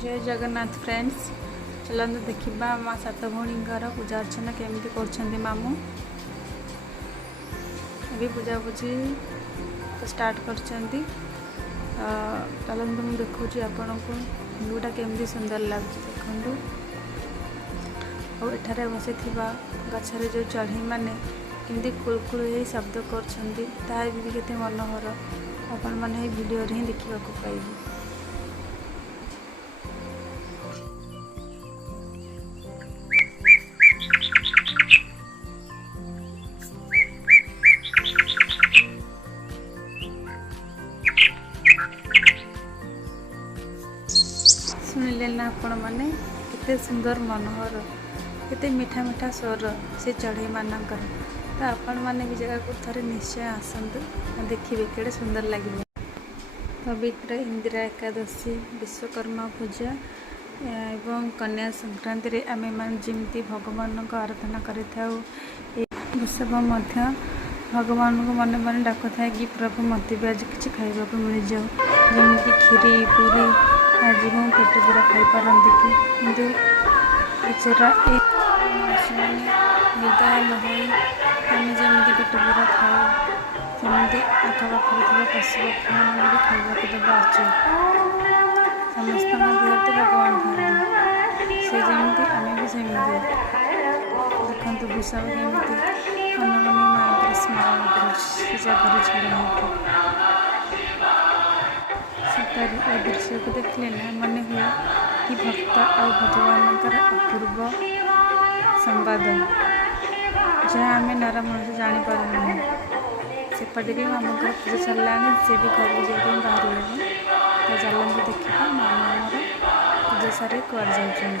जय जगन्नाथ फ्रेंड्स। चलते देखा माँ सात भौणी पूजा अर्चना केमी कर मामू अभी पूजा पूजी तो स्टार्ट कर चलते मुझे देखा आपण को व्यूटा केमती सुंदर लगे देखूँ और एठारे बसी गचरे जो चढ़ई मैंने केमती कुलकुल शब्द कर मनोहर आपण मैंने वीडियो ही देखा पाइबे। शुणिले ना आपण मैंने केते सुंदर मनोहर केते मीठा मीठा स्वर से चढ़ई मानक तो आपण मैंने भी जगह को थोड़े निश्चय आसतु देखिए केड़े सुंदर लगे। पवित्र इंदिरा एकादशी विश्वकर्मा पूजा एवं कन्या संक्रांति रे आमे मान जमती भगवान को आराधना करिथाउ भगवान को मन मन डाक था कि प्रभु मत भी आज किसी खाइबा को मिल जाऊ जमी खीरी पूरी आज मैं पेट पूरा खाई पारती कि बेचारा विदा न हो आम जमी पेट पूरा खाओ सेमती आखपाख पशु पक्षी मैंने भी खाइबा देवा उचित। समस्त देह तो भगवान खाते से जमी आम भी सेमती देखते भूषा केमती मन मन माँ स्मरण कर जगह छड़ा दृश्य को देखले ना मन हुए कि भक्त और भगवान अपूर्व संवाद जहाँ आम नर मनुष्य जापार सेपटे भी आम घर पूजा सरला सी भी घर को जाए बाहर तो चलते देखा माँ पूजा सारे कर जाऊँ।